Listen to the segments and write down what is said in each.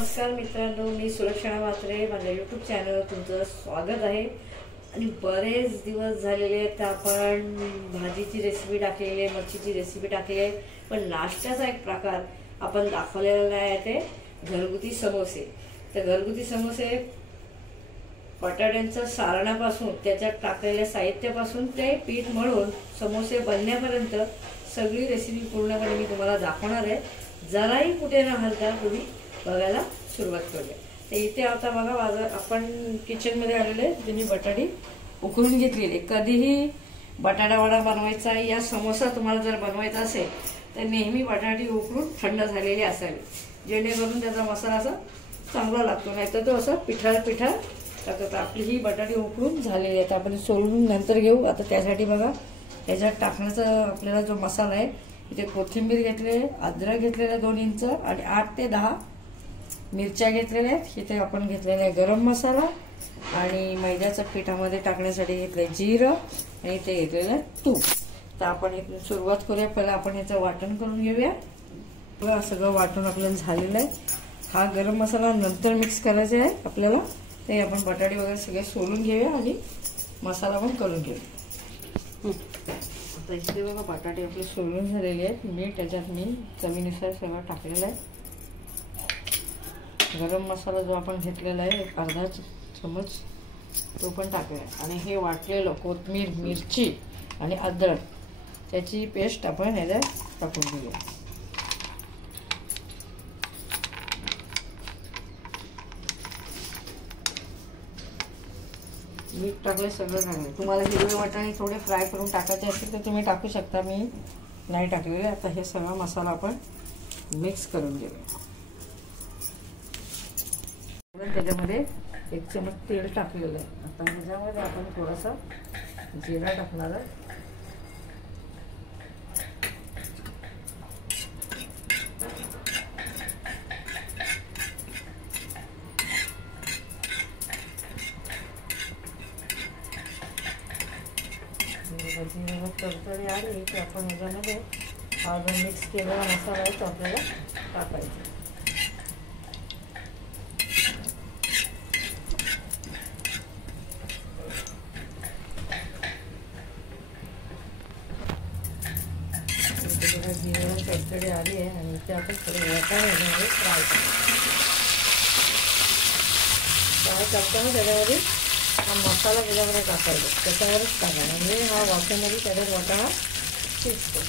नमस्कार मित्रांनो, मी सुलक्षणा म्हात्रे, माझ्या यूट्यूब चॅनलवर तुमचं स्वागत आहे। आणि बरेच दिवस झालेले आहेत आपण भाजीची रेसिपी टाकलेली आहे, मच्छीची रेसिपी टाकली आहे, पण नाश्त्याचा एक प्रकार आपण दाखवलेला नाही आहे, ते घरगुती समोसे। तर घरगुती समोसे बटाट्यांच्या सारणापासून त्याच्यात टाकलेल्या साहित्यापासून ते पीठ मळून समोसे बनण्यापर्यंत सगळी रेसिपी पूर्णपणे मी तुम्हाला दाखवणार आहे। जराही कुठे न हलता तुम्ही बघायला सुरुवात करूया। तर इथे आता बघा आपण किचन मध्ये आलेले, तुम्ही बटाटी उकळून घेतलेले। कधीही बटाटा वडा बनवायचा या समोसा तुम्हाला जर बनवायचा असेल तर नेहमी बटाटी उकळून थंड झालेली असावी, जेणेकरून त्याचा मसाला असा चांगला लागतो, नाहीतर तो असं पिठा टाकत। आपली ही बटाटी उकळून झालेली आहे, आपण सोलून नंतर घेऊ। आता त्यासाठी बघा त्याच्यात टाकण्याचा आपल्याला जो मसाला आहे, इथे कोथिंबीर घेतलेली, अद्रक घेतलेला 2 इंच आणि 8 ते 10 मिरच्या घेतलेल्या आहेत। इथे आपण घेतलेला आहे गरम मसाला आणि मैद्याच्या पिठामध्ये टाकण्यासाठी घेतले जिरं आणि इथे घेतलेलं तूप। तर आपण इथून सुरुवात करूया। पहिला आपण याचं वाटण करून घेऊया। बघा सगळं वाटण आपल्याला झालेलं आहे। हा गरम मसाला नंतर मिक्स करायचा आहे आपल्याला, ते आपण बटाटे वगैरे सगळे सोलून घेऊया आणि मसाला पण करून घेऊया। आता इथे बघा बटाटे आपले सोलून झालेले आहेत। मीठ त्याच्यात मी चवीनुसार सगळं टाकलेलं आहे। गरम मसाला जो आपण घेतलेला आहे अर्धा चमच तो पण टाकूया आणि हे वाटलेलं कोथिंबीर, मिरची आणि अद्रक त्याची पेस्ट आपण ह्याच्यात टाकून घेऊया। मीठ टाकले, सगळं टाकलं। तुम्हाला हिरवे वाटाणे थोडे फ्राय करून टाकायचे असेल तर तुम्ही टाकू शकता, मी नाही टाकलेले। आता हे सगळा मसाला आपण मिक्स करून घेऊया। त्याच्यामध्ये 1 चमच तेल टाकलेलं आहे। आता ह्याच्यामध्ये आपण थोडासा जिरा टाकणार आहे। जिरा तडतडी आली की आपण ह्याच्यामध्ये हा जो मिक्स केलेला मसाला आहे तो आपल्याला टाकायचा। जिरा तडतडी आली आहे आणि इथे आपण थोडे वाटाणे फ्राय करताना त्याच्यामध्ये हा मसाला त्याच्यामध्ये टाकायचा, त्याच्यावरच टाकायचा, म्हणजे हा वाफेमध्ये त्याच्यात वाटाणा शिजतो।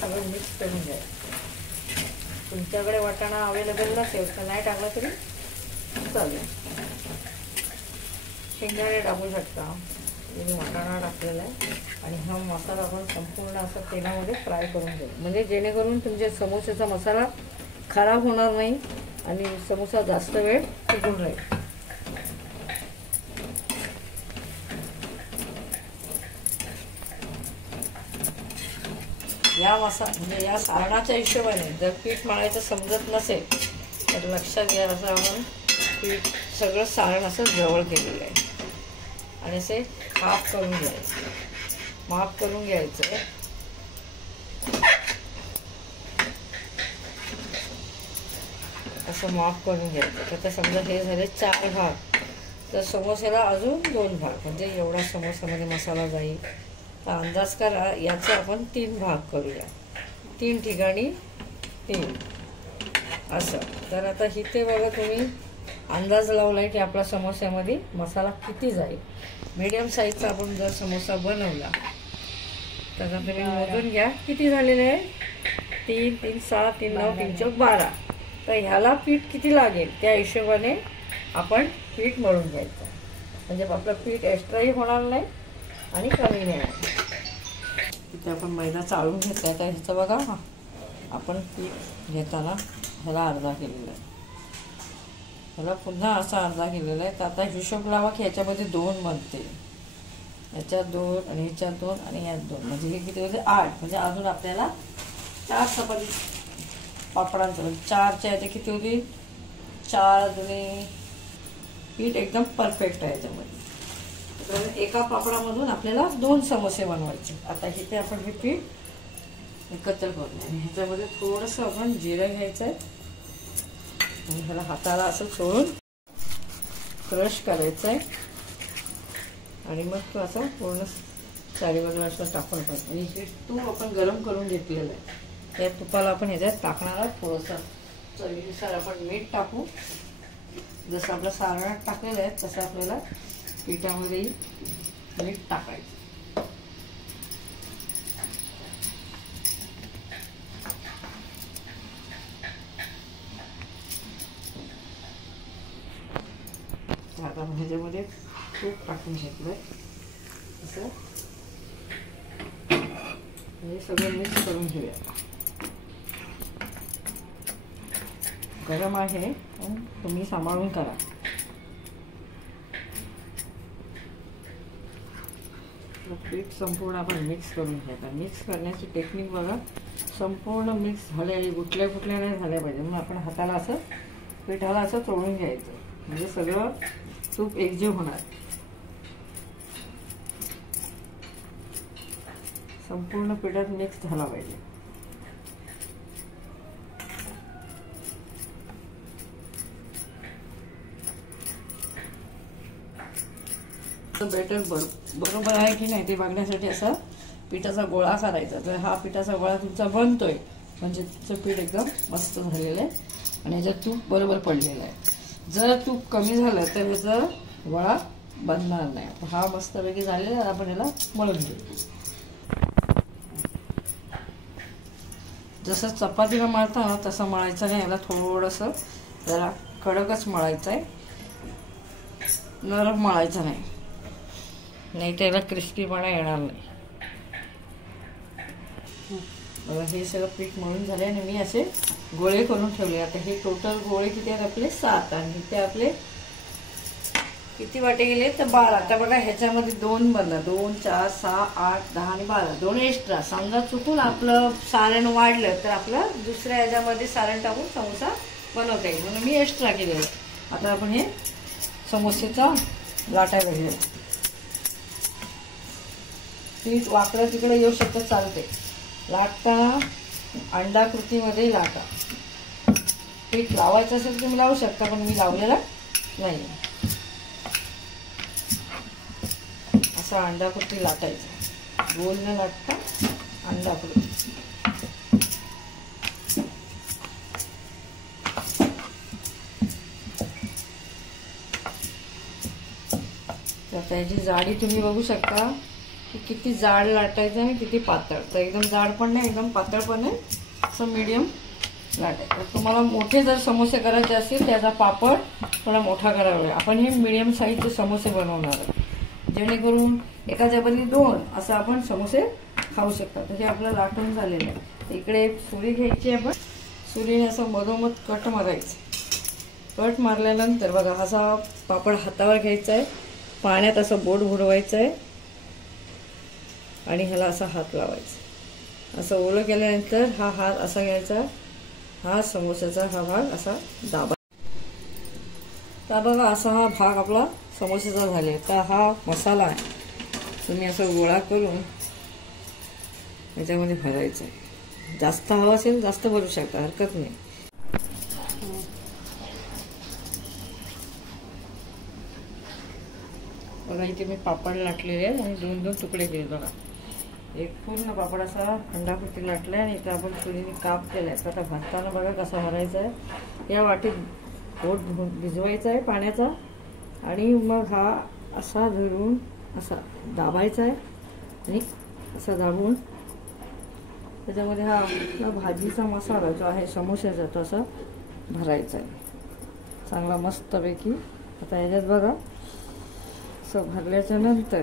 सगळं मिक्स करून घ्यायचं। तुमच्याकडे वाटाणा अवेलेबल नसेल तर नाही टाकला तरी चालेल, शेंगदाणे टाकू शकता। मी वाटाणा टाकलेला आहे आणि हा मसाला आपण संपूर्ण असा तेलामध्ये फ्राय करून घेऊ, म्हणजे जेणेकरून तुमच्या समोसेचा मसाला खराब होणार नाही आणि समोसा जास्त वेळ टिकून राहील। या म्हणजे या सारणाच्या हिशोबाने जर पीठ मळायचं समजत नसेल तर लक्षात घ्या, असं आपण पीठ सगळं सारण असं जवळ केलेलं आहे आणि असे माफ करून घ्यायचं। असं माफ करून घ्यायचं। आता समजा हे झाले 4 भाग, तर समोस्याला अजून 2 भाग, म्हणजे एवढा समोसामध्ये मसाला जाईल। तर अंदाज करा, याचे आपण 3 भाग करूया, 3 ठिकाणी 3 असं। तर आता इथे बघा तुम्ही अंदाज लावलाय की आपला समोस्यामध्ये मसाला किती जाईल। मीडियम साईजचा आपण जर समोसा बनवला तर तुम्ही मोजून घ्या किती झालेले आहे। 3 3 6 3 9 3 4 12। तर ह्याला पीठ किती लागेल त्या हिशोबाने आपण पीठ मळून घ्यायचं, म्हणजे आपलं पीठ एक्स्ट्राही होणार नाही आणि कमी नाही होणार। इथे आपण मैदा चाळून घेतला, तर ह्याचं बघा आपण पीठ घेताना ह्याला अर्धा केलेला आहे, ह्याला पुन्हा असा अर्धा केलेला आहे। तर आता हिशोब लावा की ह्याच्यामध्ये 2 बनते, ह्याच्यात 2 आणि ह्याच्यात 2 आणि ह्यात 2, म्हणजे हे किती होते 8। म्हणजे अजून आपल्याला 4 चपाती पापडांचं 4च्या याचे किती होती 4 दुने पीठ एकदम परफेक्ट आहे याच्यामध्ये। तर एका पापडामधून आपल्याला 2 समोसे बनवायचे. आता इथे आपण हे पीठ एकत्र करू आणि ह्याच्यामध्ये थोडंसं आपण जिरं घ्यायचं आहे आणि ह्याला हाताला असं चोळून क्रश करायचं आहे आणि मग तो असं पूर्ण चारी बाजूला असं टाकून टाकू. आणि हे तूप आपण गरम करून घेतलेलं आहे, त्या तुपाला आपण ह्याच्यात टाकणार आहोत. थोडंसं चवीनुसार आपण मीठ टाकू. जसं आपलं सारणात टाकलेलं आहे तसं आपल्याला पिठामध्ये मीठ टाकायचं. आता ह्याच्यामध्ये तूप टाकून घेतलंय असं हे सगळं मिक्स करून घेऊया. गरम आहे तुम्ही सांभाळून करा. पीठ संपूर्ण आपण मिक्स करून घ्यायचं. मिक्स करण्याची टेक्निक बघा, संपूर्ण मिक्स झाले, गुटल्या नाही झाल्या पाहिजे. म्हणून आपण हाताला असं पिठाला असं चोळून घ्यायचं म्हणजे सगळं तूप एकजीव होणार. संपूर्ण पिठात मिक्स झाला पाहिजे. बेटर बरोबर आहे की नाही ते बघण्यासाठी असा पिठाचा गोळा करायचा. तर हा पिठाचा गोळा तुमचा बनतोय म्हणजे तुमचं पीठ एकदम मस्त झालेलं आहे आणि ह्याच्यात तूप बरोबर पडलेलं आहे. जर तूप कमी झालं तर ह्याचा गोळा बनणार नाही. हा मस्तपैकी झालेला आहे. आपण याला मळून घेऊ. जसं चपातीला मळता ना तसं मळायचं नाही. याला थोडंसं जरा कडकच मळायचं आहे, नरम मळायचं नाही, नाही त्याला क्रिस्पीपणा येणार नाही. बघा हे सगळं पीठ मळून झाले आणि मी असे गोळे करून ठेवले. आता हे टोटल गोळे किती आहेत आपले 7 आणि ते आपले किती वाटे गेले तर 12. आता बघा ह्याच्यामध्ये 2 बनला, 2 4 6 8 10 आणि 12, 2 एक्स्ट्रा. समजा चुकून आपलं सारण वाढलं तर आपलं दुसऱ्या ह्याच्यामध्ये सारण टाकून समोसा बनवता येईल म्हणून मी एक्स्ट्रा केलेलं. आता आपण हे समोसेचा लाटा घेऊया. पीठ वाकडं तिकडे येऊ शकतं चालते. लाटताना अंडाकृतीमध्ये लाटा. पीठ लावायचं असेल तुम्ही लावू शकता पण मी लावलेला नाही. असं अंडाकृती लाटायचं, गोल न लाटता अंडाकृती. तर त्याची जाडी तुम्ही बघू शकता की किती जाड लाटायचं आणि किती पातळ. तर एकदम जाड पण नाही एकदम पातळ पण नाही, असं मीडियम लाटायचं. तुम्हाला मोठे जर समोसे करायचे असतील त्याचा पापड थोडा मोठा करावा लागेल. आपण हे मीडियम साईजचे समोसे बनवणार आहोत जेणेकरून एकाच्या बदली 2 असं आपण समोसे खाऊ शकता. तर हे आपलं लाटून झालेलं आहे. इकडे एक सुरी घ्यायची, आपण सुरीने असं मधोमध कट मारायचं. कट मारल्यानंतर बघा असा पापड हातावर घ्यायचा आहे, पाण्यात असं बोट बुडवायचं आहे आणि ह्याला असा हात लावायचा. असं ओलं केल्यानंतर हा हात असा घ्यायचा, हा समोसाचा हा भाग असा दाबा. तर बघा असा हा भाग आपला समोसाचा झाले. तर हा मसाला आहे तुम्ही असं गोळा करून याच्यामध्ये भरायचा आहे. जास्त हवा असेल जास्त भरू शकता, हरकत नाही. बघा इथे मी पापड लाटलेले आहेत आणि 2-2 तुकडे केले. बघा एक पूर्ण पापड असा अंडाकृती लाटलाय आणि इथं आपण सुरीने काप केलाय. आता भाजताना बघा कसा भरायचा आहे. या वाटीत बोट भिजवायचा आहे पाण्याचा आणि मग हा असा धरून असा दाबायचा आहे आणि असा दाबून त्याच्यामध्ये हा आपला भाजीचा मसाला जो आहे समोस्याचा तो असा भरायचा आहे चांगला मस्तपैकी. आता याच्यात बघा असं भरल्याच्या नंतर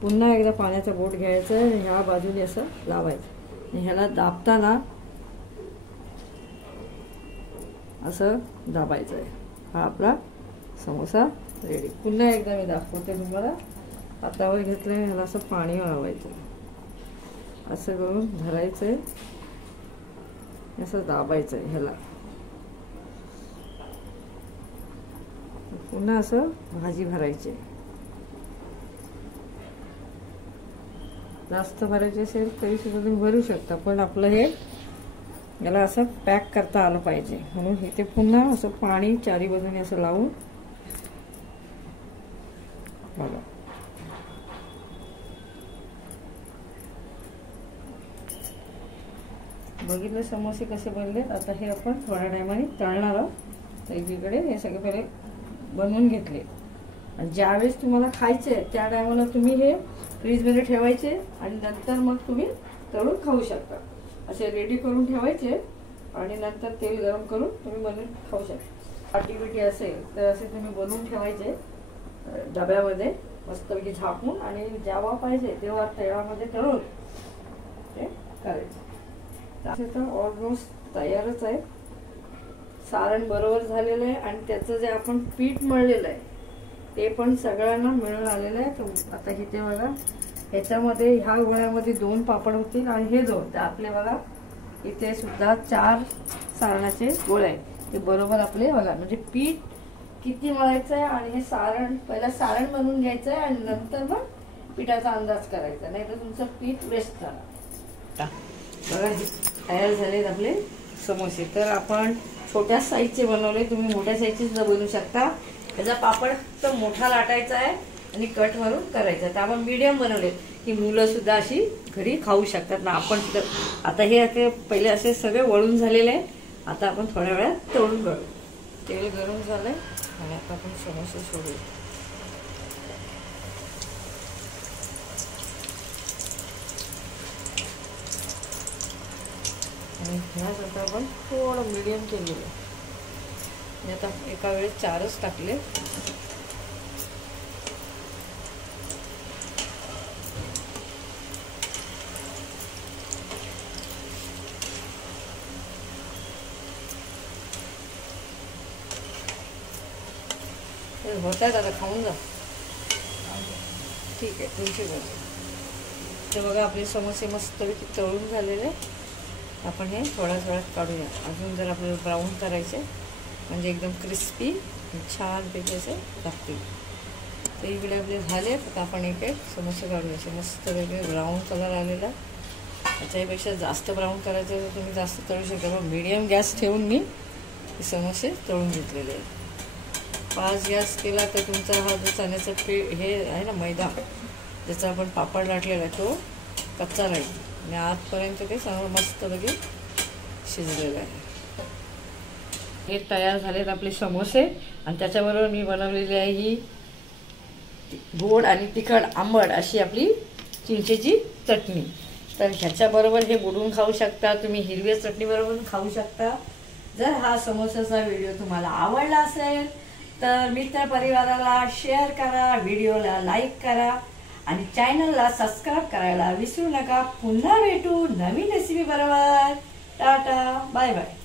पुन्हा एकदा पाण्याचा बोट घ्यायचा आहे आणि ह्या बाजूने असं लावायचं आणि ह्याला दाबताना असं दाबायचं आहे. हा आपला समोसा रेडी. पुन्हा एकदा मी दाखवते तुम्हाला. हातावर घेतलं ह्याला असं पाणी लावायचं, असं करून धरायचं आहे, असं दाबायचं आहे ह्याला. पुन्हा असं भाजी भरायची. जास्त भरायचे असेल तरी सुद्धा तुम्ही भरू शकता, पण आपलं हे याला असं पॅक करता आलं पाहिजे म्हणून हे ते पुन्हा असं पाणी चारी बाजूने असं लावून बघा. बघितले समोसे कसे बनलेत. आता हे आपण थोड्या टायमाने तळणार आहोत. तर एकीकडे हे सगळे पहिले बनवून घेतले आणि ज्यावेळेस तुम्हाला खायचे त्या टायमाला तुम्ही हे फ्रीजमध्ये ठेवायचे आणि नंतर मग तुम्ही तळून खाऊ शकता. असे रेडी करून ठेवायचे आणि नंतर तेल गरम करून तुम्ही बनवून खाऊ शकता. पार्टी बिटी असेल तर असे तुम्ही बनवून ठेवायचे डब्यामध्ये मस्तपैकी झाकून आणि जेव्हा पाहिजे तेव्हा तेलामध्ये तळून ते करायचे. असे तर ऑलमोस्ट तयारच आहे. सारण बरोबर झालेलं आहे आणि त्याचं जे आपण पीठ मळलेलं आहे ते पण सगळ्यांना मिळून आलेलं आहे. तर आता इथे बघा ह्याच्यामध्ये ह्या गोळ्यामध्ये 2 पापड होतील आणि हे 2. तर आपले बघा इथे सुद्धा 4 सारणाचे गोळे आहेत. ते बरोबर आपले बघा म्हणजे पीठ किती मळायचं आहे आणि हे सारण पहिला सारण बनवून घ्यायचं आहे आणि नंतर मग पिठाचा अंदाज करायचा, नाही तर तुमचं पीठ वेस्ट झालं. बघा तयार झालेत आपले समोसे. तर आपण छोट्या साईजचे बनवले, तुम्ही मोठ्या साईजचे सुद्धा बनवू शकता. त्याचा पापड तर मोठा लाटायचा आहे आणि कट वरून करायचा. तर आपण मीडियम बनवले की मुलं सुद्धा अशी घरी खाऊ शकतात ना. आपण सुद्धा आता हे पहिले असे सगळे वळून झालेले आहे. आता आपण थोड्या वेळात तळून करू. तेल गरम झालंय आणि आता आपण समोसे सोडू. आणि ह्याच आता आपण थोडं मीडियम केलेलं. आता एका वेळेस 4च टाकले. होत आहेत आता खाऊन जा. ठीक आहे तुमची बघा. तर बघा आपले समोसे मस्तपैकी तळून झालेले. आपण हे थोड्याच वेळात काढूया. अजून जर आपल्याला ब्राऊन करायचे म्हणजे एकदम क्रिस्पी छानपैकी असे लागतील. तर इकडे आपले झाले. तर आपण एक एक समोसे काढूयाचे. मस्त वेगळे ब्राऊन कलर आलेला. त्याच्यापेक्षा जास्त ब्राऊन करायचं तर तुम्ही जास्त तळू शकता. पण मीडियम गॅस ठेवून मी हे समोसे तळून घेतलेले आहेत. 5 गॅस केला तर तुमचा हा जो चण्याचा पीठ हे आहे ना मैदा ज्याचा आपण पापड लाटलेला आहे तो कच्चा राहील आणि आतपर्यंत ते चांगलं मस्तपैकी शिजलेलं आहे. हे तयार झालेत आपले समोसे आणि त्याच्याबरोबर मी बनवलेली आहे ही गोड आणि तिखट आंबट अशी आपली चिंचेची चटणी. तर ह्याच्याबरोबर हे बुडवून खाऊ शकता तुम्ही. हिरव्या चटणीबरोबर खाऊ शकता. जर हा समोसाचा व्हिडिओ तुम्हाला आवडला असेल तर मित्र परिवाराला शेअर करा, व्हिडिओला लाईक करा आणि चॅनलला सबस्क्राईब करायला विसरू नका. पुन्हा भेटू नवीन रेसिपी बरोबर. Tata bye bye.